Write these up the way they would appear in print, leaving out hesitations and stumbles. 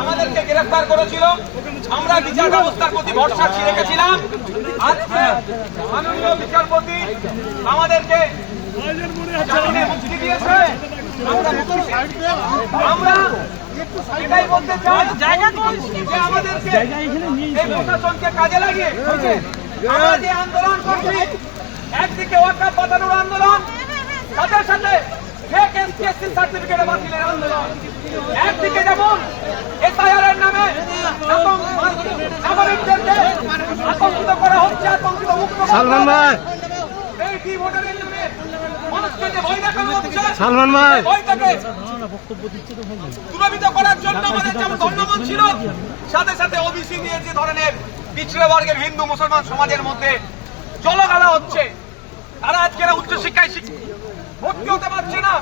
আমাদেরকে গ্রেফতার করেছিল, আমরা বিচার ব্যবস্থার প্রতি ভরসা রেখেছিলাম। আজকে মাননীয় বিচারপতি আমাদেরকে মুক্তি দিয়েছে। আমরা এটাই বলতে চাই যে আমাদেরকে এই প্রশাসনকে কাজে লাগিয়ে আমরা যে আন্দোলন করছি, একদিকে ওয়াকফ বাঁচানোর আন্দোলন, সাথে সাথে ফেক এমপিএসসি সার্টিফিকেট বাতিলের আন্দোলন। একদিকে যেমন এসআইআরের নামে নাগরিকদেরকে আতঙ্কিত করা হচ্ছে, আতঙ্কিত মুক্ত সালমান ভাই, এই ডি ভোটারের নামে মানুষকে যে ভয় দেখানো হচ্ছে, সালমান ভাই ভয়টাকে দূরীভূত করার জন্য আমাদের যেমন ধন্যবাদ ছিল, সাথে সাথে ওবিসি নিয়ে যে ধরনের পিছড়ে বর্গের হিন্দু মুসলমান সমাজের মধ্যে জলগালা হচ্ছে, তারা আজকে উচ্চশিক্ষায় ভর্তি হতে পারছে না,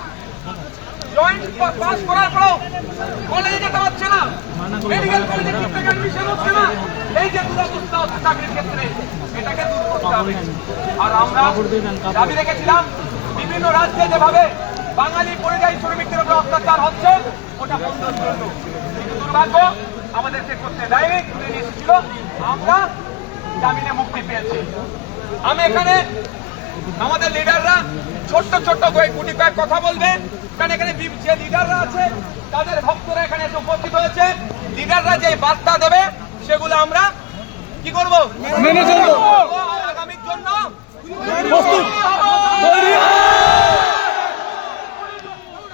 জয়েন্ট পাস করার পরেও কলেজে যেতে পারছে না, মেডিকেল কলেজে ঠিকঠাক অ্যাডমিশন হচ্ছে না। এই যে দুরবস্থা হচ্ছে চাকরির ক্ষেত্রে, এটাকে দূর করতে হবে। আর আমরা দাবি রেখেছিলাম বিভিন্ন রাজ্যে যেভাবে বাঙালি পরিযায়ী শ্রমিকদের উপর অত্যাচার হচ্ছে ওটা বন্ধ করল, কিন্তু দুর্ভাগ্য আমাদেরকে করতে দেয়নি, তুলে নিয়ে এসেছিল, আমরা জামিনে মুক্তি পেয়েছি। আমি এখানে আমাদের লিডাররা ছোট্ট ছোট্ট গুটি কয়েক কথা বলবে, কারণ এখানে যে লিডাররা আছে তাদের ভক্তরা এখানে এসে উপস্থিত হয়েছে। লিডাররা যে বার্তা দেবে সেগুলো আমরা কি করবো, মেনে চলবো, আগামীর জন্য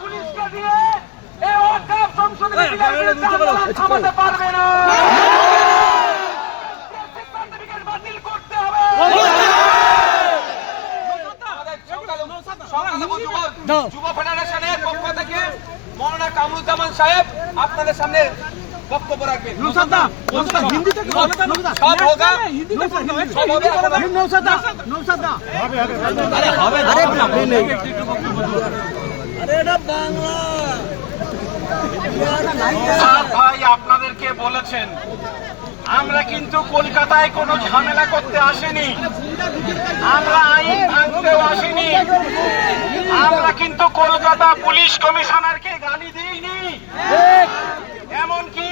পুলিশকে দিয়ে এই ওয়াকফ সংশোধনী থামাতে পারবে না, বাতিল করতে হবে। যুব ফেডারেশনের পক্ষ থেকে মৌলানা কামরুজ্জামান সাহেব আপনাদের সামনে বক্তব্য রাখবেন। ভাই আপনাদেরকে বলেছেন আমরা কিন্তু কলকাতায় কোনো ঝামেলা করতে আসিনি, আমরা আইন ভাঙতেও আসিনি, আমরা কিন্তু কলকাতা পুলিশ কমিশনারকে গালি দিইনি, এমনকি